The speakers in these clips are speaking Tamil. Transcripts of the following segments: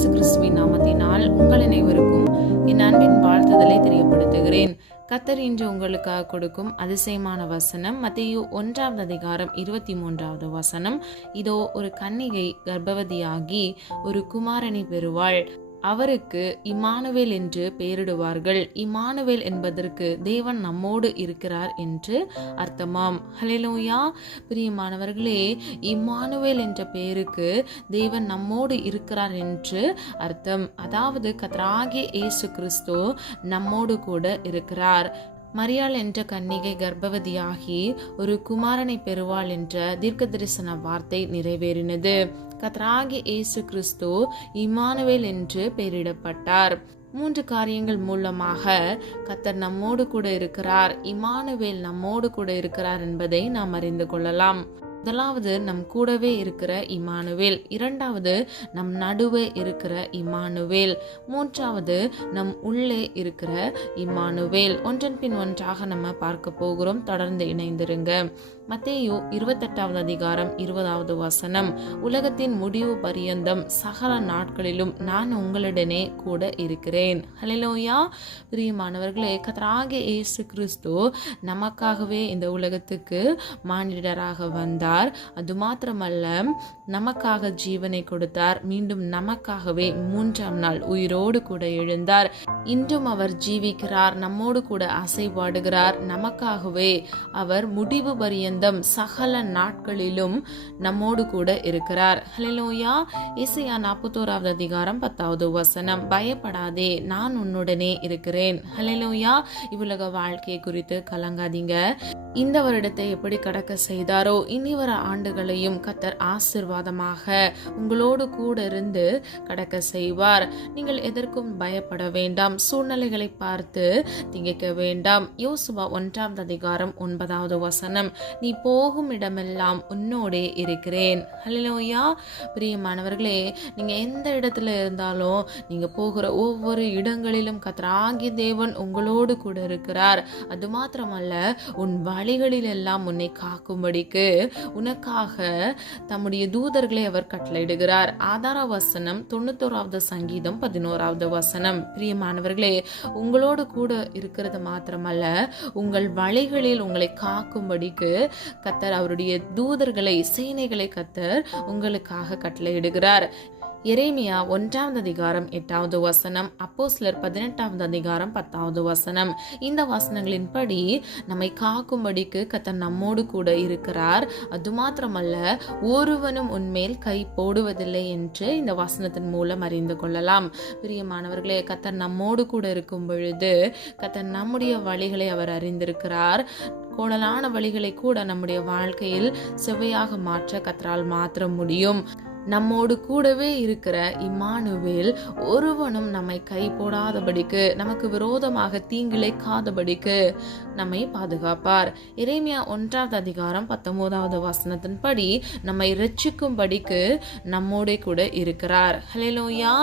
இயேசு கிறிஸ்துவின் நாமத்தினால் உங்கள் அனைவருக்கும் என் அன்பின் வாழ்த்துதலை தெரியப்படுத்துகிறேன். கர்த்தர் இன்று உங்களுக்காக கொடுக்கும் அதிசயமான வசனம் மத்தேயு 1:23 வசனம். இதோ ஒரு கன்னிகை கர்ப்பவதியாகி ஒரு குமாரனை பெறுவாள், அவருக்கு இம்மானுவேல் என்று பெயரிடுவார்கள். இம்மானுவேல் என்பதற்கு தேவன் நம்மோடு இருக்கிறார் என்று அர்த்தமாம். ஹல்லேலூயா. பிரியமானவர்களே, இம்மானுவேல் என்ற பெயருக்கு தேவன் நம்மோடு இருக்கிறார் என்று அர்த்தம். அதாவது கர்த்தராகிய இயேசு கிறிஸ்து நம்மோடு கூட இருக்கிறார். மரியாள் என்ற கன்னிகை கர்ப்பவதியாகி ஒரு குமாரனை பெறுவாள் என்ற தீர்க்க தரிசன வார்த்தை நிறைவேறினது. கர்த்தராகிய இயேசு கிறிஸ்து இம்மானுவேல் என்று பெயரிடப்பட்டார். 3 காரியங்கள் மூலமாக கர்த்தர் நம்மோடு கூட இருக்கிறார், இம்மானுவேல் நம்மோடு கூட இருக்கிறார் என்பதை நாம் அறிந்து கொள்ளலாம். முதலாவது, நம் கூடவே இருக்கிற இம்மானுவேல். இரண்டாவது, நம் நடுவே இருக்கிற இம்மானுவேல். மூன்றாவது, நம் உள்ளே இருக்கிற இம்மானுவேல். ஒன்றன் பின் ஒன்றாக நம்ம பார்க்க போகிறோம். தொடர்ந்து இணைந்திருங்க. மத்தேயு 28:20 வசனம். உலகத்தின் முடிவு பரியந்தம் சகல நாட்களிலும் நான் உங்களுடனே கூட இருக்கிறேன். ஹல்லேலூயா. பிரியமானவர்களே, கர்த்தராகிய இயேசு கிறிஸ்து நமக்காகவே இந்த உலகத்துக்கு மானிடராக வந்தார். அது மாத்திரமல்ல, நமக்காக ஜீவனை கொடுத்தார். மீண்டும் நமக்காகவே 3ஆம் நாள் உயிரோடு கூட எழுந்தார். இன்றும் அவர் ஜீவிக்கிறார், நம்மோடு கூட அசைவாடுகிறார். நமக்காகவே அவர் முடிவு பரியந்தம் சகல நாட்களிலும் நம்மோடு கூட இருக்கிறார். ஹல்லேலூயா. ஏசாயா 41:10 வசனம். பயப்படாதே, நான் உன்னுடனே இருக்கிறேன். ஹல்லேலூயா. இவ்வுலக வாழ்க்கையை குறித்து கலங்காதீங்க. இந்த வருடத்தை எப்படி கடக்க செய்தாரோ இனி வர ஆண்டுகளையும் கர்த்தர் ஆசீர்வாதமாக உங்களோடு கூட இருந்து கடக்க செய்வார். நீங்கள் எதற்கும் பயப்பட வேண்டாம், சூழ்நிலைகளை பார்த்து திகைக்க வேண்டாம். யோசுவா 1:9 வசனம். நீ போகும் இடமெல்லாம் உன்னோடே இருக்கிறேன். ஹல்லேலூயா. பிரியமானவர்களே, நீங்க எந்த இடத்துல இருந்தாலும், நீங்க போகிற ஒவ்வொரு இடங்களிலும் கர்த்தராகிய தேவன் உங்களோடு கூட இருக்கிறார். அது மாத்திரமல்ல, உன் வழிகளில் எல்லாம் உன்னை காக்கும்படிக்கு உனக்காக தம்முடைய தூதர்களை அவர் கட்டளையிடுகிறார். ஆதார வசனம் 91 சங்கீதம் 11 வசனம். பிரியமானவர்களே, உங்களோடு கூட இருக்கிறது மாத்திரமல்ல, உங்கள் வழிகளில் உங்களை காக்கும்படிக்கு கர்த்தர் அவருடைய தூதர்களை, சேனைகளை கர்த்தர் உங்களுக்காக கட்டளையிடுகிறார். எரேமியா 1:8 வசனம். அப்போஸ்தலர் 18:10 வசனம். இந்த வசனங்களின்படி நம்மை காக்கும்படிக்கு கர்த்தர் நம்மோடு கூட இருக்கிறார். அது மாத்திரமல்ல, ஒருவனும் உன்மேல் கை போடுவதில்லை என்று இந்த வசனத்தின் மூலம் அறிந்து கொள்ளலாம். பிரியமானவர்களே, கர்த்தர் நம்மோடு கூட இருக்கும் பொழுது கர்த்தர் நம்முடைய வழிகளை அவர் அறிந்திருக்கிறார். கோணலான வழிகளை கூட நம்முடைய வாழ்க்கையில் செவ்வையாக மாற்ற கர்த்தரால் மாத்திரம் முடியும். நம்மோடு கூடவே இருக்கிற இம்மானுவேல் ஒருவனும் நம்மை கை போடாதபடிக்கு, நமக்கு விரோதமாக தீங்கிழைக்காதபடிக்கு நம்மை பாதுகாப்பார். எரேமியா 1:19 வசனத்தின்படி நம்மை இரட்சிக்கும்படிக்கு நம்மோட கூட இருக்கிறார். ஹல்லேலூயா.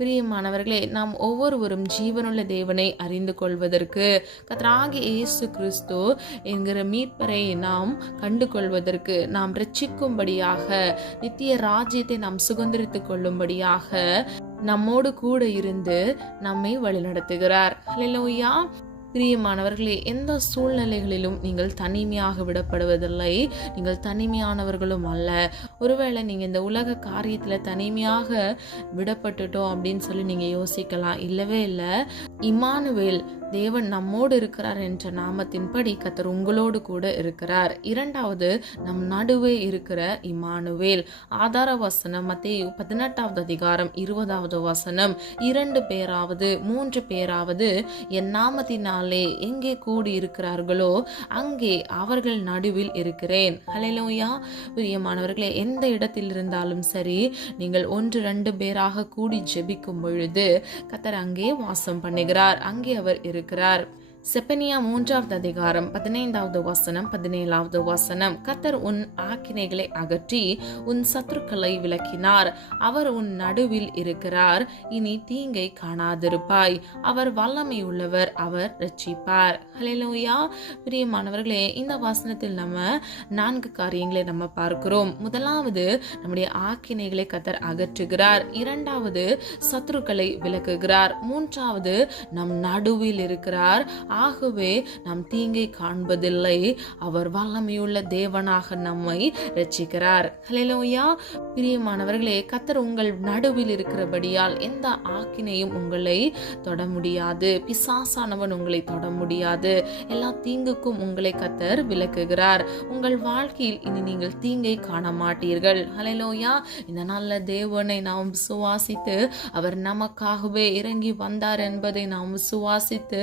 பிரியமானவர்களே, நாம் ஒவ்வொருவரும் ஜீவனுள்ள தேவனை அறிந்து கொள்வதற்கு, கர்த்தராகிய இயேசு கிறிஸ்து என்கிற மீட்பரை நாம் கண்டு கொள்வதற்கு, நாம் இரட்சிக்கும்படியாக, நித்திய ராஜ்யத்தை நாம் சுதந்திரித்துக் கொள்ளும்படியாக நம்மோடு கூட இருந்து நம்மை வழிநடத்துகிறார். ஹல்லேலூயா. பிரியமானவர்களே, எந்த சூழ்நிலைகளிலும் நீங்கள் தனிமையாக விடப்படுவதில்லை. நீங்கள் தனிமையானவர்களும் அல்ல. ஒருவேளை நீங்கள் இந்த உலக காரியத்தில் தனிமையாக விடப்பட்டுட்டோம் அப்படின்னு சொல்லி நீங்கள் யோசிக்கலாம். இல்லவே இல்லை. இம்மானுவேல், தேவன் நம்மோடு இருக்கிறார் என்ற நாமத்தின்படி கர்த்தர் உங்களோடு கூட இருக்கிறார். இரண்டாவது, நம் நடுவே இருக்கிற இம்மானுவேல். ஆதார வசனம் மத்தேயு 18:20 வசனம். 2 பேராவது 3 பேராவது என் நாமத்தினாலே எங்கே கூடி இருக்கிறார்களோ அங்கே அவர்கள் நடுவில் இருக்கிறேன். ஹல்லேலூயா. பிரியமானவர்களே, எந்த இடத்தில் இருந்தாலும் சரி, நீங்கள் 1-2 பேராக கூடி ஜெபிக்கும் பொழுது கர்த்தர் அங்கே வாசம் பண்ணுகிறார், அங்கே அவர் இருக்கிறார். செப்பனியா 3வது அதிகாரம் 15வது வசனம் 17வது வசனம். கர்த்தர் உன் ஆக்கினைகளை அகற்றி உன் சத்துருக்களை விலக்கினார். அவர் உன் நடுவில் இருக்கிறார். இனி தீங்கை காணாதிருப்பாய். அவர் வல்லமை உள்ளவர். அவர் ரட்சிப்பார். ஹல்லேலூயா. பிரியமானவர்களே, இந்த வசனத்தில் நம்ம 4 காரியங்களை நம்ம பார்க்கிறோம். முதலாவது, நம்முடைய ஆக்கினைகளை கர்த்தர் அகற்றுகிறார். இரண்டாவது, சத்துருக்களை விலக்குகிறார். மூன்றாவது, நம் நடுவில் இருக்கிறார். ஆகவே நாம் தீங்கை காண்பதில்லை. அவர் வல்லமையுள்ள தேவனாக நம்மை ரட்சிக்கிறார். ஹல்லேலூயா. பிரியமானவர்களே, கர்த்தர் உங்கள் நடுவில் இருக்கிறபடியால் எந்த ஆக்கினையும் உங்களை தொட முடியாது. பிசாசானவன் உங்களை தொட முடியாது. எல்லா தீங்குக்கும் உங்களை கர்த்தர் விலக்குகிறார். உங்கள் வாழ்க்கையில் இனி நீங்கள் தீங்கை காண மாட்டீர்கள். ஹல்லேலூயா. இந்த நல்ல தேவனை நாம் விசுவாசித்து அவர் நமக்காகவே இறங்கி வந்தார் என்பதை நாம் விசுவாசித்து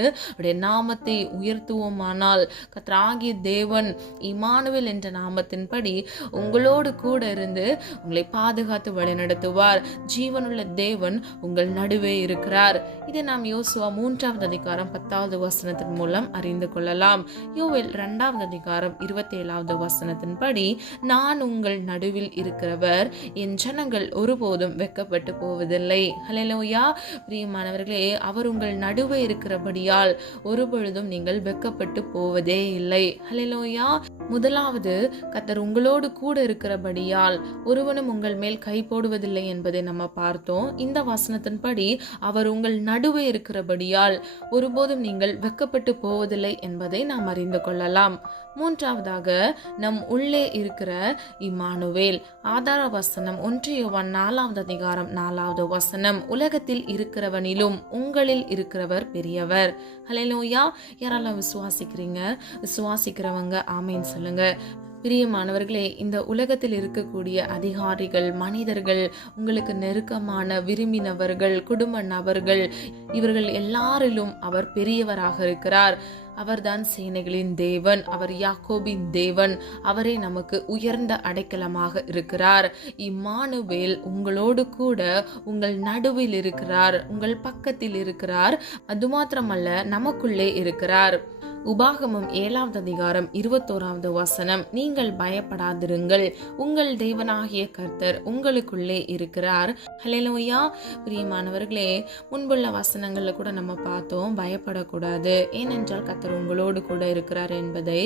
நாமத்தை உயர்த்துவோமானால் கர்த்தராகிய தேவன் இம்மானுவேல் என்ற நாமத்தின்படி உங்களோடு கூட இருந்து உங்களை பாதுகாத்து வழிநடத்துவார். ஜீவனுள்ள தேவன் உங்கள் நடுவே இருக்கிறார். இதை நாம் யோசுவா 3வது அதிகாரம் 10வது வசனத்தின் மூலம் அறிந்து கொள்ளலாம். யோவேல் 2வது அதிகாரம் 27வது வசனத்தின்படி, நான் உங்கள் நடுவில் இருக்கிறவர், என் ஜனங்கள் ஒருபோதும் வெட்கப்பட்டு போவதில்லை. ஹல்லேலூயா. பிரியமானவர்களே, அவர் உங்கள் நடுவே இருக்கிறபடியால் ஒருபொழுதும் நீங்கள் வெட்கப்பட்டு போவதே இல்லை. ஹல்லேலூயா. முதலாவது, கர்த்தர் உங்களோடு கூட இருக்கிறபடியால் ஒருவனும் உங்கள் மேல் கை போடுவதில்லை என்பதை நம்ம பார்த்தோம். இந்த வசனத்தின்படி அவர் உங்கள் நடுவே இருக்கிறபடியால் ஒருபோதும் நீங்கள் வெட்கப்பட்டு போவதில்லை என்பதை நாம் அறிந்து கொள்ளலாம். மூன்றாவதாக, நம் உள்ளே இருக்கிற இம்மானுவேல். ஆதார வசனம் 1 யோவான் 4வது அதிகாரம் 4வது வசனம். உலகத்தில் இருக்கிறவனிலும் உங்களில் இருக்கிறவர் பெரியவர். ஹல்லேலூயா. யாரெல்லாம் விசுவாசிக்கிறீங்க? விசுவாசிக்கிறவங்க ஆமென் சொல்லுங்க. பிரியமானவர்களே, இந்த உலகத்தில் இருக்கக்கூடிய அதிகாரிகள், மனிதர்கள், உங்களுக்கு நெருக்கமான விரும்பினவர்கள், குடும்ப நபர்கள், இவர்கள் எல்லாரிலும் அவர் பெரியவராக இருக்கிறார். அவர்தான் சேனைகளின் தேவன். அவர் யாக்கோபின் தேவன். அவரே நமக்கு உயர்ந்த அடைக்கலமாக இருக்கிறார். இம்மானுவேல் உங்களோடு கூட உங்கள் நடுவில் இருக்கிறார், உங்கள் பக்கத்தில் இருக்கிறார். அது மாத்திரமல்ல, நமக்குள்ளே இருக்கிறார். உபாகமம் 7வது அதிகாரம் 21வது வசனம். நீங்கள் பயப்படாதிருங்கள், உங்கள் தேவனாகிய கர்த்தர் உங்களுக்குள்ளே இருக்கிறார். ஹல்லேலூயா. பிரியமானவர்களே, முன்புள்ள வசனங்கள்ல கூட நம்ம பார்த்தோம், பயப்படக்கூடாது, ஏனென்றால் கர்த்தர் உங்களோடு கூட இருக்கிறார் என்பதை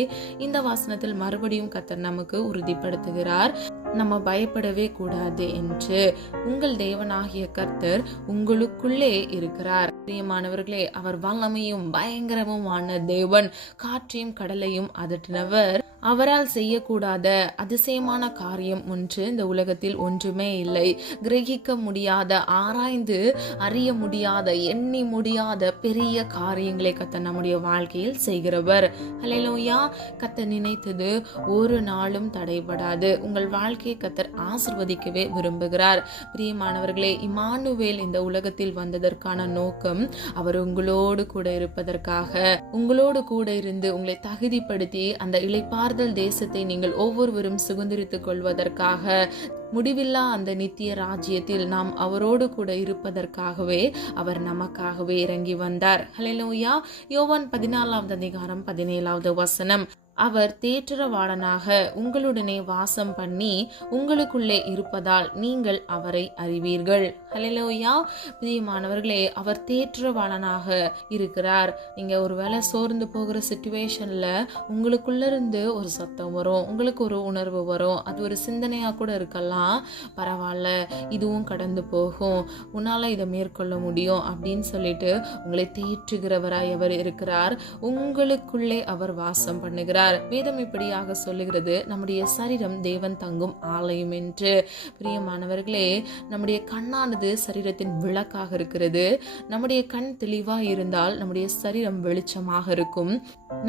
இந்த வசனத்தில் மறுபடியும் கர்த்தர் நமக்கு உறுதிப்படுத்துகிறார். நம்ம பயப்படவே கூடாது என்று. உங்கள் தேவனாகிய கர்த்தர் உங்களுக்குள்ளே இருக்கிறார். பிரியமானவர்களே, அவர் வல்லமையும் பயங்கரமுமான தேவன். காற்றையும் கடலையும் அதட்டினவர். அவரால் செய்யக்கூடாத அதிசயமான காரியம் ஒன்று இந்த உலகத்தில் ஒன்றுமே இல்லை. கிரகிக்க முடியாத, ஆராய்ந்து அறிய முடியாத, எண்ணி முடியாத பெரிய காரியங்களை கர்த்தர் நம்முடைய வாழ்க்கையில் செய்கிறவர். ஹல்லேலூயா. கர்த்தர் நினைத்தது ஒரு நாளும் தடைபடாது. உங்கள் வாழ்க்கையை கர்த்தர் ஆசீர்வதிக்கவே விரும்புகிறார். பிரியமானவர்களே, இம்மானுவேல் இந்த உலகத்தில் வந்ததற்கான நோக்கம் அவர் உங்களோடு கூட இருப்பதற்காக, உங்களோடு கூட இருந்து உங்களை தகுதிப்படுத்தி அந்த இளைப்பாறுதல் தேசத்தை நீங்கள் ஒவ்வொருவரும் சுதந்திரித்துக் கொள்வதற்காக, முடிவில்லா அந்த நித்திய ராஜ்யத்தில் நாம் அவரோடு கூட இருப்பதற்காகவே அவர் நமக்காகவே இறங்கி வந்தார். ஹல்லேலூயா. யோவான் 14வது அதிகாரம் 17வது வசனம். அவர் தேற்றரவாளனாக உங்களுடனே வாசம் பண்ணி உங்களுக்குள்ளே இருப்பதால் நீங்கள் அவரை அறிவீர்கள். ஹல்லேலூயா. பிரியமானவர்களே, அவர் தேற்றரவாளனாக இருக்கிறார். நீங்க ஒருவேளை சோர்ந்து போகிற சிச்சுவேஷன்ல உங்களுக்குள்ள இருந்து ஒரு சத்தம் வரும், உங்களுக்கு ஒரு உணர்வு வரும். அது ஒரு சிந்தனையா கூட இருக்கலாம். பரவாயில்ல, இதுவும் கடந்து போகும், உன்னால இதை மேற்கொள்ள முடியும் அப்படின்னு சொல்லிட்டு உங்களை தேற்றுகிறவராய் அவர் இருக்கிறார். உங்களுக்குள்ளே அவர் வாசம் பண்ணுகிறார். வேதம் இப்படியாக சொல்லுகிறது, நம்முடைய சரீரம் தேவன் தங்கும் ஆலயம் என்று. பிரியமானவர்களே, நம்முடைய கண்ணானது சரீரத்தின் விளக்காக இருக்கிறது. நம்முடைய கண் தெளிவா இருந்தால் நம்முடைய சரீரம் வெளிச்சமாக இருக்கும்.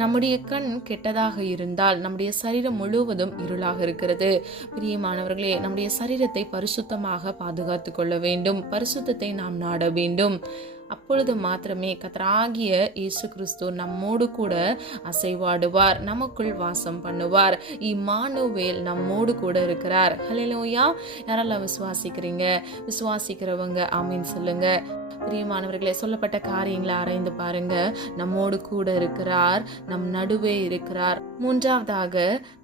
நம்முடைய கண் கெட்டதாக இருந்தால் நம்முடைய சரீரம் முழுவதும் இருளாக இருக்கிறது. பிரியமானவர்களே, நம்முடைய சரீரத்தை பரிசுத்தமாக பாதுகாத்துக் கொள்ள வேண்டும். பரிசுத்தத்தை நாம் நாட வேண்டும். அப்பொழுது மாத்திரமே கர்த்தராகிய இயேசு கிறிஸ்து நம்மோடு கூட அசைவாடுவார், நமக்குள் வாசம் பண்ணுவார். இம்மானுவேல் நம்மோடு கூட இருக்கிறார். ஹல்லேலூயா. யாரெல்லாம் விசுவாசிக்கிறீங்க? விசுவாசிக்கிறவங்க ஆமீன் சொல்லுங்க. பிரியமானவர்களே, சொல்லப்பட்ட காரியங்களை ஆராய்ந்து பாருங்க. நம்மோடு கூட இருக்கிறார், நம் நடுவே இருக்கிறார். மூன்றாவதாக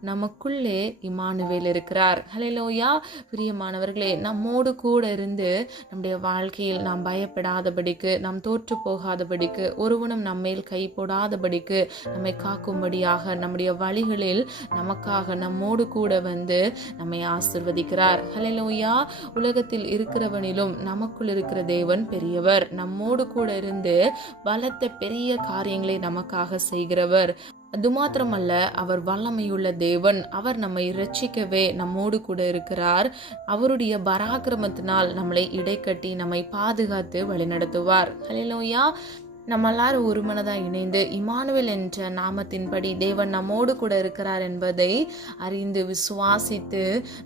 நமக்குள்ளே இம்மானுவேல் இருக்கிறார். ஹல்லேலூயா. பிரியமானவர்களே, நம்மோடு கூட இருந்து நம்முடைய வாழ்க்கையில் நாம் பயப்படாதபடிக்கு, நாம் தோற்று போகாதபடிக்கு, ஒருவனும் நம்மேல் கை போடாதபடிக்கு நம்மை காக்கும்படியாக, நம்முடைய வழிகளில் நமக்காக நம்மோடு கூட வந்து நம்மை ஆசிர்வதிக்கிறார். ஹல்லேலூயா. உலகத்தில் இருக்கிறவனிலும் நமக்குள் இருக்கிற தேவன் பெரியவர். நம்மோடு கூட இருந்து பலத்த பெரிய காரியங்களை நமக்காக செய்கிறவர். அது மாத்திரமல்ல, அவர் வல்லமையுள்ள தேவன். அவர் நம்மை இரட்சிக்கவே நம்மோடு கூட இருக்கிறார். அவருடைய பராக்கிரமத்தினால் நம்மளை இடைக்கட்டி நம்மை பாதுகாத்து வழிநடத்துவார். ஹல்லேலூயா. நம்ம எல்லாரும் ஒரு மனதாக இணைந்து இம்மானுவேல் என்ற நாமத்தின்படி தேவன் நம்மோடு கூட இருக்கிறார் என்பதை அறிந்து விசுவாசித்து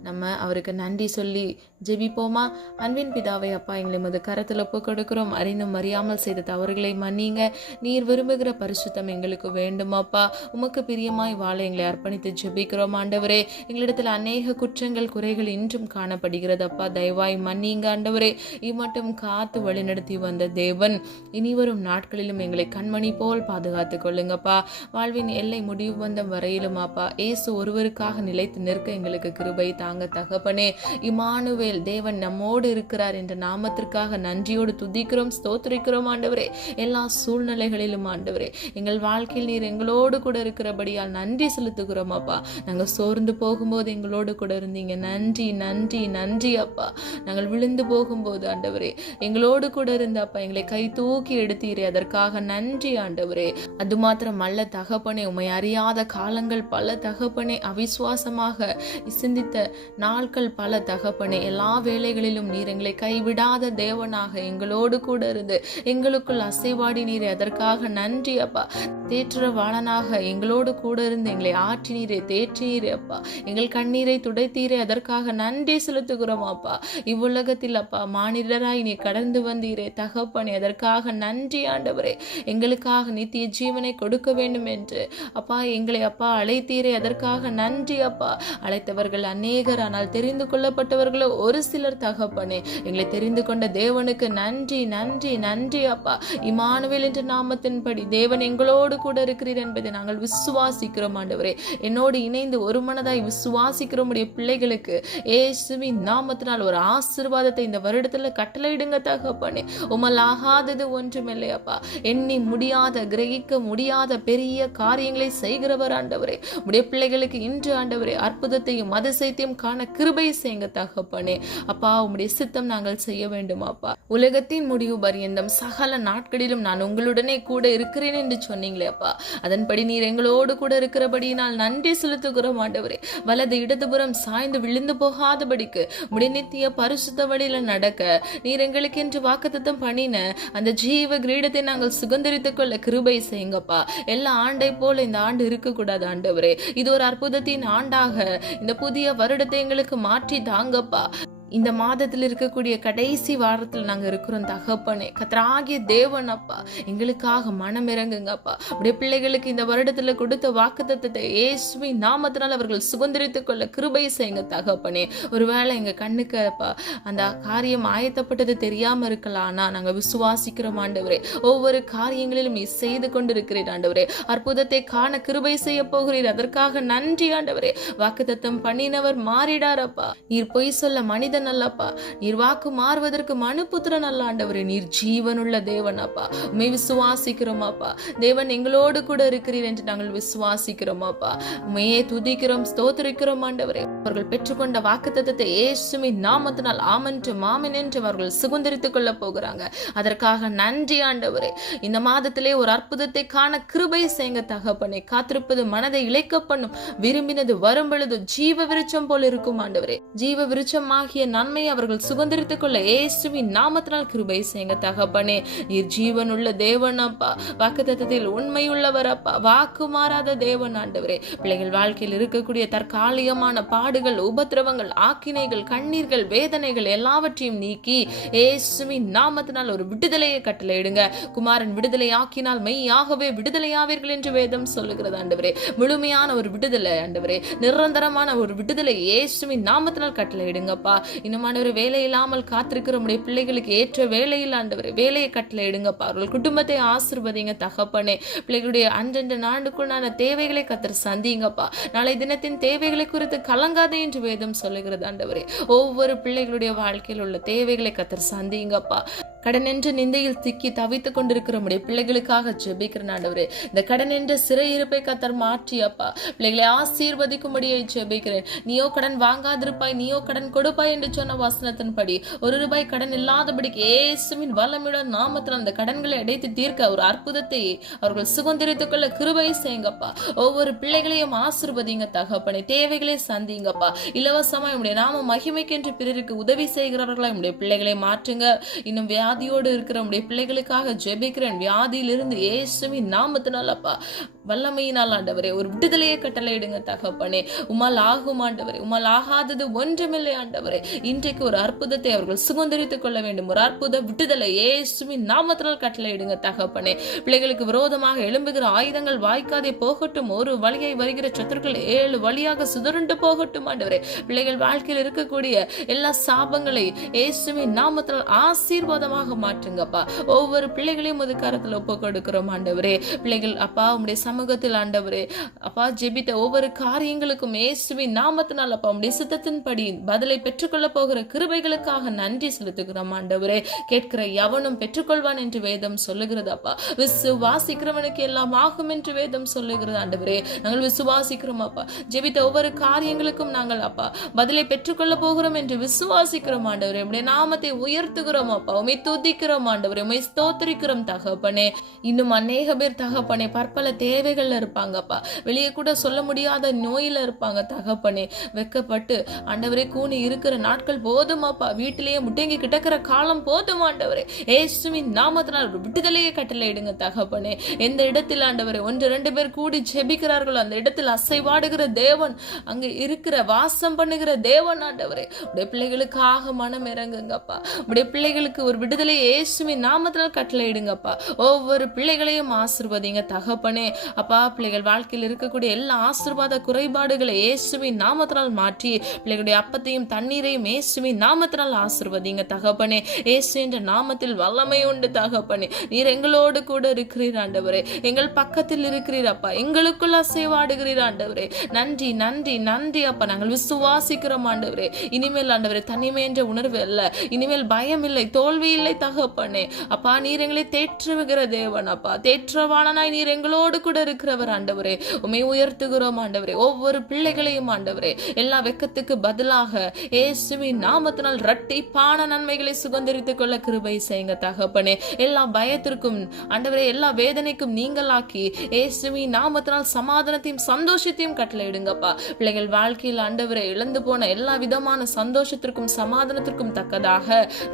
நம்ம அவருக்கு நன்றி சொல்லி ஜெபிப்போமா? அன்பின் பிதாவை அப்பா, எங்களை உமது கரத்தில் ஒப்பு கொடுக்கிறோம். அறிந்தும் அறியாமல் செய்த தவறுகளை மன்னிங்க. நீர் விரும்புகிற பரிசுத்தம் எங்களுக்கு வேண்டுமாப்பா. உமக்கு பிரியமாய் வாழ எங்களை அர்ப்பணித்து ஜெபிக்கிறோம் ஆண்டவரே. எங்களிடத்தில் அநேக குற்றங்கள் குறைகள் இன்றும் காணப்படுகிறதப்பா. தயவாய் மன்னிங்க ஆண்டவரே. இம்மட்டும் காத்து வழிநடத்தி வந்த தேவன் இனிவரும் நாட்களிலும் எங்களை கண்மணி போல் பாதுகாத்து கொள்ளுங்கப்பா. வாழ்வின் எல்லை முடிவு வந்த வரையிலும் அப்பா இயேசு ஒருவருக்காக நிலைத்து நிற்க எங்களுக்கு கிருபை தாங்க தகப்பனே. இம்மானுவேல் தேவன் நம்மோடு இருக்கிறார் என்ற நாமத்திற்காக நன்றியோடு துதிக்கிறோம், ஸ்தோத்திரிக்கிறோம் ஆண்டவரே. எல்லா சூழ்நிலைகளிலும் ஆண்டவரே எங்கள் வாழ்க்கையில் நீர் எங்களோடு கூட இருக்கிறபடியால் நன்றி செலுத்துகிறோம் அப்பா. நாங்கள் சோர்ந்து போகும்போது எங்களோடு கூட இருந்தீங்க. நன்றி நன்றி நன்றி அப்பா. நாங்கள் விழுந்து போகும்போது ஆண்டவரே எங்களோடு கூட இருந்த அப்பா எங்களை கை தூக்கி எடுத்தீரே, அதற்காக நன்றி ஆண்டவரே. அது மாத்திரம் அல்ல தகப்பனே, உம்மை அறியாத காலங்கள் பல தகப்பனே, அவிசுவாசமாக சிந்தித்த நாட்கள் பல தகப்பனே. எல்லா வேளைகளிலும் நீர் எங்களை கைவிடாத தேவனாக எங்களோடு கூட இருந்து எங்களுக்குள் அசைவாடி நீரே, அதற்காக நன்றி அப்பா. தேற்றவாளனாக எங்களோடு கூட இருந்து எங்களை ஆற்றினீரே, தேற்றினீரே அப்பா. எங்கள் கண்ணீரை துடைத்தீரே, அதற்காக நன்றி செலுத்துகிறோம் அப்பா. இவ்வுலகத்தில் அப்பா மானிடராய் நீ கடந்து வந்தீரே தகப்பனே, அதற்காக நன்றி ஆண்டவரே. எங்களுக்காக நித்திய ஜீவனை கொடுக்க வேண்டும் என்று அப்பா எங்களை அப்பா அழைத்தீரே, அதற்காக நன்றி அப்பா. அழைத்தவர்கள் அநேகர், ஆனால் தெரிந்து கொள்ளப்பட்டவர்களோ ஒரு சிலர் தகப்பனே. எங்களை தெரிந்து கொண்ட தேவனுக்கு நன்றி நன்றி நன்றி அப்பா. இம்மானுவேல் என்ற நாமத்தின்படி தேவன் எங்களோடு கூட இருக்கிறீர் என்பதை நாங்கள் விசுவாசிக்கிறோம் ஆண்டவரே. என்னோடு இணைந்து ஒரு மனதாய் விசுவாசிக்கிற உடைய பிள்ளைகளுக்கு இயேசுவின் நாமத்தினால் ஒரு ஆசீர்வாதத்தை இந்த வருடத்துல கட்டளையிடுங்க தகப்பனே. உம்மால் ஆகாதது ஒன்றுமில்லை அப்பா. எண்ணி முடியாத, கிரகிக்க முடியாத பெரிய காரியங்களை செய்கிறவர் ஆண்டவரே. உடைய பிள்ளைகளுக்கு இன்று ஆண்டவரே அற்புதத்தையும் அதிசயத்தையும் காண கிருபை செய்யுங்க தகப்பனே. அப்பா உம்முடைய சித்தம் நாங்கள் செய்ய வேண்டும் அப்பா. உலகத்தின் முடிவு பரியந்தம் சகல நாட்களிலும் நான் உங்களுடனே கூட இருக்கிறேன் என்று சொன்னீங்களே அப்பா. அதன்படி நீர் எங்களோடு கூட இருக்கிறபடியினால் நன்றி செலுத்துகிறோம் ஆண்டவரே. வலது இடதுபுறம் சாய்ந்து விழுந்து போகாதபடிக்கு உம்முடைய நித்திய பரிசுத்த வழியில நடக்க நீர் எங்களுக்கு என்று வாக்குத்தத்தம் பண்ணின அந்த ஜீவ கிரீடத்தை நாங்கள் சுகந்தரித்துக் கொள்ள கிருபை செய்யுங்கப்பா. எல்லா ஆண்டை போல இந்த ஆண்டு இருக்கக்கூடாது ஆண்டவரே. இது ஒரு அற்புதத்தின் ஆண்டாக இந்த புதிய வருடத்தை எங்களுக்கு மாற்றி தாங்கப்பா. இந்த மாதத்தில் இருக்கக்கூடிய கடைசி வாரத்தில் நாங்கள் இருக்கிறோம் தகப்பனே. கர்த்தராகிய தேவன் அப்பா எங்களுக்காக மனம் இறங்குங்கப்பா. உடைய பிள்ளைகளுக்கு இந்த வருடத்துல கொடுத்த வாக்குத்தத்தத்தை இயேசுவின் நாமத்தினால் அவர்கள் சுதந்திரித்துக் கொள்ள கிருபை செய்யுங்க தகப்பனே. ஒருவேளை எங்க கண்ணுக்கு அப்பா அந்த காரியம் ஆயத்தப்பட்டது தெரியாம இருக்கலாம், ஆனா நாங்க விசுவாசிக்கிறோம் ஆண்டவரே. ஒவ்வொரு காரியங்களிலும் நீ செய்து கொண்டிருக்கிறீர் ஆண்டவரே. அற்புதத்தை காண கிருபை செய்ய போகிறீர், அதற்காக நன்றி ஆண்டவரே. வாக்குத்தத்தம் பண்ணினவர் மாறிடாரப்பா. நீர் பொய் சொல்ல மனிதன் அல்லப்பா. நீர் வாக்கு மாறுவதற்கு மனுபுத்திரன் அல்ல ஆண்டவரே. நீர் ஜீவனுள்ள தேவன் அப்பா. உம்மை விசுவாசிக்கிறோம் அப்பா. தேவன் எங்களோடு கூட இருக்கிறீர் என்று நாங்கள் விசுவாசிக்கிறோம் அப்பா. உம்மையே துதிக்கிறோம், ஸ்தோத்திரிக்கிறோம் ஆண்டவரே. அவர்கள் பெற்றுக்கொண்ட வாக்குத்தத்தத்தை இயேசுவின் நாமத்தினால் ஆமென்றும் ஆமென் என்று அவர்கள் சுதந்திரித்துக் கொள்ள போகிறாங்க. அதற்காக நன்றி ஆண்டவரே. இந்த மாதத்திலே ஒரு அற்புதத்தை காண கிருபை செய்யுங்க தகப்பனே. காத்திருப்பது மனதை இளைக்க பண்ணும், விரும்பினது வரும் பொழுது ஜீவ விருட்சம் போல இருக்கும் ஆண்டவரே. ஜீவ விருட்சமாகிய நன்மை அவர்கள் சுதந்திரித்துக் கொள்ள இயேசுவின் நாமத்தினால் கிருபை செய்யுங்க தகப்பனே. நீர் ஜீவனுள்ள தேவன் அப்பா. வாக்குத்தத்தத்தில் உண்மையுள்ளவர் அப்பா. வாக்கு மாறாத தேவன் ஆண்டவரே. பிள்ளைகள் வாழ்க்கையில் இருக்கக்கூடிய தற்காலிகமான பாடு பாடுகள், உபத்திரவங்கள், ஆக்கினைகள், கண்ணீர்கள், வேதனைகள் எல்லாவற்றையும் நீக்கி இயேசுவின் நாமத்தினால் ஒரு விடுதலையை கட்டளையிடுங்க. குமாரன் விடுதலை ஆக்கினால் மெய்யாகவே விடுதலையாவீர்கள் என்று வேதம் சொல்லுகிறது ஆண்டவரே. முழுமையான ஒரு விடுதலை ஆண்டவரே, நிரந்தரமான ஒரு விடுதலை இயேசுவின் நாமத்தினால் கட்டளையிடுங்கப்பா. இன்னும் ஆண்டவரே, வேலை இல்லாமல் காத்திருக்கிற நம்முடைய பிள்ளைகளுக்கு ஏற்ற வேலையில் ஆண்டவரே வேலையை கட்டளையிடுங்கப்பா. அவர்கள் குடும்பத்தை ஆசீர்வதிங்க தகப்பனே. பிள்ளைகளுடைய அன்றென்ற நாளுக்குள்ளான தேவைகளை கத்தர் சந்திங்கப்பா. நாளை தினத்தின் தேவைகளை குறித்து கலங்காதே என்று வேதம் சொல்லுகிறது ஆண்டவரே. ஒவ்வொரு பிள்ளைகளுடைய வாழ்க்கையில் உள்ள தேவைகளை கத்தர் சந்திங்கப்பா. கடன் என்ற நிந்தையில் திக்கி தவித்துக் கொண்டிருக்கிற நம்முடைய பிள்ளைகளுக்காக ஜெபிக்கிறேன் ஆண்டவரே. இந்த கடன் என்ற சிறையிருப்பை கத்தர் மாற்றியப்பா பிள்ளைகளை ஆசீர்வதிக்கும்படியை ஜெபிக்கிறேன். நீயோ கடன் வாங்காதிருப்பாய், நீயோ கடன் கொடுப்பாய் என்று சொன்ன வசனத்தின்படி ₹1 கடன் இல்லாதபடிக்கு இயேசுவின் வல்லமையுள்ள நாமத்தில் அந்த கடன்களை அடைத்து தீர்க்க ஒரு அற்புதத்தை அவர்கள் சுதந்திரித்துக் கொள்ள கிருபை செய்யுங்கப்பா. ஒவ்வொரு பிள்ளைகளையும் ஆசீர்வதிங்க தகப்பனே. தேவைகளை சந்திங்கப்பா. இலவசமாய் உம்முடைய நாம மகிமைக்கென்று பிறருக்கு உதவி செய்கிறவர்களாய் உம்முடைய பிள்ளைகளை மாற்றுங்க. இன்னும் வியாதியோடு இருக்கிற உம்முடைய பிள்ளைகளுக்காக ஜெபிக்கிறேன். வியாதியிலிருந்து இயேசுவின் நாமத்தினால் அப்பா வல்லமையினால் ஆண்டவரே ஒரு விடுதலையை கட்டளையிடுங்க தகப்பனே. உம்மால் ஆகும் ஆண்டவரே, உம்மால் ஆகாதது ஒன்றுமில்லை ஆண்டவரே. இன்றைக்கு ஒரு அற்புதத்தை அவர்கள் சுதந்திரித்துக் கொள்ள வேண்டும். ஒரு அற்புத விடுதலை இயேசுவின் நாமத்தினால் கட்டளையிடுங்க தகப்பனே. பிள்ளைகளுக்கு விரோதமாக எழும்புகிற ஆயுதங்கள் வாய்க்காதே போகட்டும். ஒரு வழியை வருகிற சத்துருக்கள் 7 வழியாக சிதறுண்டு போகட்டும் ஆண்டவரே. பிள்ளைகள் வாழ்க்கையில் இருக்கக்கூடிய எல்லா சாபங்களை இயேசுவின் நாமத்தினால் ஆசீர்வாதமாக மாற்றுங்கப்பா. ஒவ்வொரு பிள்ளைகளையும் ஒரு கரத்தில் ஒப்பு கொடுக்கிறோம் ஆண்டவரே. பிள்ளைகள் அப்பா உம்முடைய சமூகத்தில் ஆண்டவரே அப்பா ஜெபித்த ஒவ்வொரு காரியங்களுக்கும் இயேசுவின் நாமத்தினால் அப்பா உம்முடைய சித்தத்தின்படி பதிலை பெற்றுக்கொள்ள போகிற கிருபைகளுக்காக நன்றி செலுத்துகிறோம் ஆண்டவரே. கேட்கிற எவனும் பெற்றுக்கொள்வான் என்று வேதம் சொல்லுகிறது அப்பா. விசுவாசிக்கிறவனுக்கு எல்லாம் ஆகும் என்று வேதம் சொல்லுகிறது ஆண்டவரே. நாங்கள் விசுவாசிக்கிறோம் அப்பா. ஜெபித்த ஒவ்வொரு காரியங்களுக்கும் நாங்கள் அப்பா பதிலை பெற்றுக்கொள்ள போகிறோம் என்று விசுவாசிக்கிறோம் ஆண்டவரே. உம்முடைய நாமத்தை உயர்த்துகிறோம் அப்பா. உம்மை துதிக்கிறோம் ஆண்டவரே. உம்மை ஸ்தோத்திரிக்கிறோம் தகப்பனே. இன்னும் அநேக பேர் தகப்பனே பற்பல தேவைகள்ல இருப்பாங்கப்பா. வெளியே கூட சொல்ல முடியாத நோயில இருப்பாங்க தகப்பனே. வெக்கப்பட்டு ஆண்டவரே கூனி இருக்கிற நாட்கள் போதுமாப்பா. வீட்டிலேயே முட்டங்கி கிடக்கிற காலம் போதும் ஆண்டவரே. இயேசுவின் நாமத்தினால் ஒரு விடுதலையை கட்டளையிடுங்க தகப்பனே. எந்த இடத்தில் ஆண்டவரே 1-2 பேர் கூடி ஜெபிக்கிறார்களோ அந்த இடத்தில் அசைவாடுகிற தேவன், அங்க இருக்கிற வாசம் பண்ணுகிற தேவன் ஆண்டவரே. உடைய பிள்ளைகளுக்காக மனம் இறங்குங்கப்பா. உடைய பிள்ளைகளுக்கு ஒரு விடுதலை இயேசுவின் நாமத்தினால் கட்டளையிடுங்கப்பா. ஒவ்வொரு பிள்ளைகளையும் ஆசீர்வதிங்க தகப்பனே. அப்பா பிள்ளைகள் வாழ்க்கையில் இருக்கக்கூடிய எல்லா ஆசீர்வாத குறைபாடுகளை இயேசுவின் நாமத்தினால் மாற்றி பிள்ளைகளுடைய அப்பத்தையும் தண்ணீரையும் இயேசுவின் நாமத்தினால் ஆசீர்வதிங்க தகப்பனே. இயேசு என்ற நாமத்தில் வல்லமை உண்டு தகப்பனே. நீர் எங்களோடு கூட இருக்கிறீர் ஆண்டவரே. எங்கள் பக்கத்தில் இருக்கிறீர் அப்பா. எங்களுக்குள் அசைவாடுகிறீர் ஆண்டவரே. நன்றி நன்றி நன்றி அப்பா. நாங்கள் விசுவாசிக்கிறோம் ஆண்டவரே. இனிமேல் ஆண்டவரே தனிமை என்ற உணர்வு அல்ல. இனிமேல் பயம் இல்லை, தோல்வி இல்லை தகப்பனே. அப்பா நீர் எங்களை தேற்றுகிற தேவன் அப்பா. தேற்றவாளனாய் நீர் எங்களோடு கூட இருக்கிறவர் ஆண்டவரே. உம்மை உயர்த்துகிறோம் ஆண்டவரே. ஒவ்வொரு பிள்ளைகளையும் ஆண்டவரே எல்லா வெக்கத்துக்கு பதிலாக இயேசுவின் நாமத்தினால் இரட்டிப்பான நன்மைகளை சுதந்திரித்துக் கொள்ள கிருபை செய்யுங்க தகப்பனே. எல்லா பயத்திற்கும் ஆண்டவரே எல்லா வேதனைக்கும் நீங்களாக்கி இயேசுவின் நாமத்தினால் சமாதானத்தையும் சந்தோஷத்தையும் கட்டளையிடுங்கப்பா. பிள்ளைகள் வாழ்க்கையில் ஆண்டவரே இழந்து போன எல்லா விதமான சந்தோஷத்திற்கும் சமாதானத்திற்கும் தக்கதாக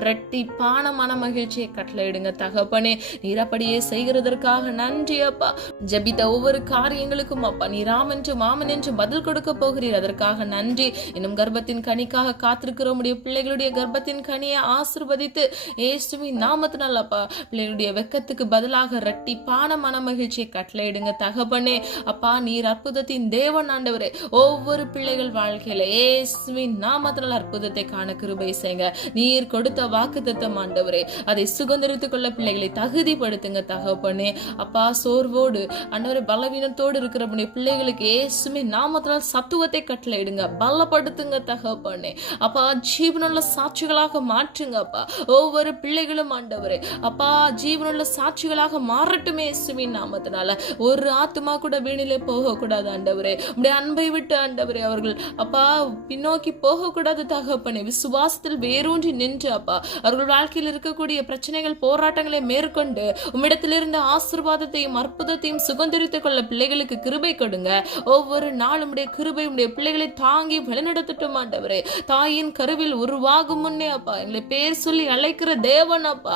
இரட்டிப்பான மன மகிழ்ச்சியை கட்டளையிடுங்க தகப்பனே. நீர் அப்படியே செய்கிறதற்காக நன்றி அப்பா. ஜெபித்த ஒவ்வொரு காரியங்களுக்கும் அப்பா நீ ராம் என்று மாமன் என்று பதில் கொடுக்க போகிறீர். அதற்காக நன்றி. இன்னும் கர்ப்பத்தின் கனிக்காக காத்திருக்கிற உடைய பிள்ளைகளுடைய கர்ப்பத்தின் கனியை ஆசீர்வதித்து இயேசுவின் நாமத்தினால் அப்பா பிள்ளைகளுடைய வெக்கத்துக்கு பதிலாக இரட்டிப்பான மன மகிழ்ச்சியை கட்டளையிடுங்க தகப்பனே. அப்பா நீர் அற்புதத்தின் தேவன் ஆண்டவரே. ஒவ்வொரு பிள்ளைகள் வாழ்க்கையில இயேசுவின் நாமத்தினால் அற்புதத்தை காண கிருபை செய்யுங்க. நீர் கொடுத்த வாக்குத்தத்தம் ஆண்டவரே அதை சுதந்திரித்துக் கொள்ள பிள்ளைகளை தகுதிப்படுத்துங்க தகப்பனே. அப்பா சோர்வோடு ஆண்டவரே பலவீனத்தோடு இருக்கிற பிள்ளைகளுக்கு இயேசுவின் நாமத்தினால் சத்துவத்தை கட்டளையிடுங்க, பலப்படுத்துங்க தகப்பனே. அப்பா ஜீவனுள்ள சாட்சிகளாக மாற்றுங்க அப்பா. ஒவ்வொரு பிள்ளைகளும் ஆண்டவரே அப்பா ஜீவனுள்ள சாட்சிகளாக மாறட்டுமே இயேசுவின் நாமத்தினால. ஒரு ஆத்துமா கூட வீணிலே போக கூடாது ஆண்டவரே. உடைய அன்பை விட்டு ஆண்டவரே அவர்கள் அப்பா பின்னோக்கி போக கூடாது தகப்பனே. விசுவாசத்தில் வேரூன்றி நின்று அப்பா அவர்கள் வாழ்க்கையில் இருக்கக்கூடிய பிரச்சனைகள் போராட்டங்களை மேற்கொண்டு உம்மிடத்திலிருந்து ஆசீர்வாதத்தையும் அற்புதத்தையும் சுதந்திரித்துக் கொள்ள பிள்ளைகளுக்கு கிருபை கொடுங்க. ஒவ்வொரு நாளும் உடைய கிருபை உடைய பிள்ளைகளை தாங்கி வழிநடத்தட்டும் ஆண்டவரே. தாயின் கருவில் உருவாகும் முன்னே அப்பா எங்களை பேர் சொல்லி அழைக்கிற தேவன் அப்பா,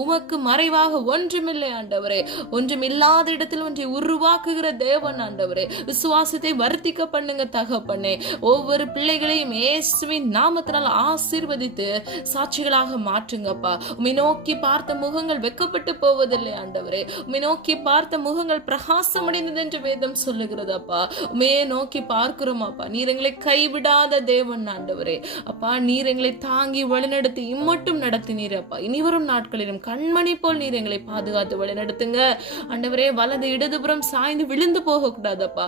உமக்கு மறைவாக ஒன்றுமில்லை ஆண்டவரே. ஒன்றுமில்லாத இடத்தில் ஒன்றை உருவாக்குகிற தேவன் ஆண்டவரே. விசுவாசத்தை வர்த்திக்க பண்ணுங்க தகப்பனே. ஒவ்வொரு பிள்ளைகளையும் இயேசுவின் நாமத்தினால் ஆசீர்வதித்து சாட்சிகளாக மாற்றுங்கப்பா. உம்மை நோக்கி பார்த்த முகங்கள் வெட்கப்பட்டு போவதில்லை ஆண்டவரே. உம்மை நோக்கி பார்த்த முகங்கள் பிரகாசம் அடைந்தது என்று வேதம் சொல்லுகிறது அப்பா. உம்மையே நோக்கி பார்க்கிறோம் அப்பா. நீர் எங்களை கைவிடாத தேவன் ஆண்டவரே. அப்பா நீர் எங்களை தாங்கி வழிநடத்தி இம்மட்டும் நடத்தினீர் அப்பா. இனி வரும் நாட்களிலும் கண்மணி போல் நீர் எங்களை பாதுகாத்து வழிநடத்துங்க ஆண்டவரே. வலது இடதுபுறம் சாய்ந்து விழுந்து போக கூடாதப்பா.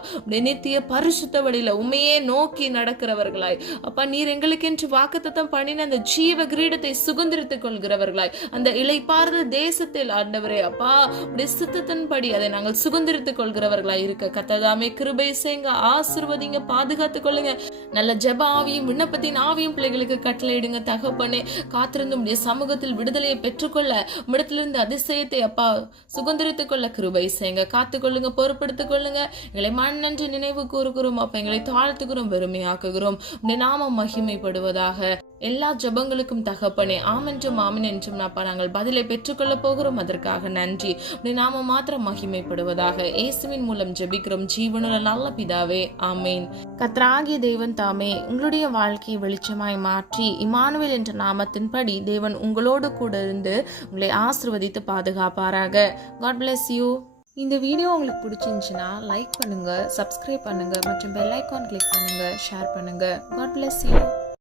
நித்திய பரிசுத்த வழியில உண்மையே நோக்கி நடக்கிறவர்களாய் அப்பா, நீர் எங்களுக்கென்று வாக்குத்தத்தம் பண்ணின அந்த ஜீவ கிரீடத்தை சுதந்திரித்துக் கொள்கிறவர்களாய் அந்த இளைப்பாறுதல் தேசத்தில் ஆண்டவரே அப்பா உடைய சித்தத்தின்படி அதை நாங்கள் சுதந்திரித்துக் கொள்கிறவர்களாய் இருக்க கர்த்ததாமே கிருபை செய்யுங்க. ஆசீர்வதிங்க, பாதுகாத்துக் கொள்ளுங்க. நல்ல ஜெப ஆவியும் விண்ணப்பத்தின் ஆவியும் பிள்ளைகளுக்கு கட்டளையிடுங்க தகப்பனே. காத்திருந்து உடைய சமூகத்தில் விடுதலையை பெற்றுக்கொள்ள உம்மிடத்திலிருந்து அதிசயத்தை அப்பா சுதந்திரித்துக் கொள்ள கிருபை செய்யுங்க. காத்துக்கொள்ளுங்க, பொறுப்படுத்திக் கொள்ளுங்க. எங்களை மண்ணன்று நினைவு கூறுகிறோம் அப்பா. எங்களை தாழ்த்துகிறோம், வெறுமையாக்குகிறோம். உடைய நாமம் மகிமைப்படுவதாக. எல்லா ஜபங்களுக்கும் தகப்பனே ஆமென்றும் ஆமென் என்றும் அப்பா நாங்கள் பதிலை பெற்றுக்கொள்ள போகிறோம். அதற்காக நன்றி. உடைய நாமம் மாத்திரம் மகிமைப்படுவதாக. இயேசுவின் மூலம் ஜெபிக்கிறோம் ஜீவனுள்ள நல்ல பிதாவே, ஆமேன். கர்த்தராகிய தேவன் தாமே உங்களுடைய வாழ்க்கையை வெளிச்சமாய் மாற்றி இம்மானுவேல் என்ற நாமத்தின்படி தேவன் உங்களோடு கூட இருந்து உங்களை ஆசீர்வதித்து பாதுகாப்பாராக. God bless you. இந்த வீடியோ உங்களுக்கு பிடிச்சிருந்துச்சுன்னா லைக் பண்ணுங்க, சப்ஸ்கிரைப் பண்ணுங்க மற்றும் பெல் ஐகான் கிளிக் பண்ணுங்க, ஷேர் பண்ணுங்க. God bless you.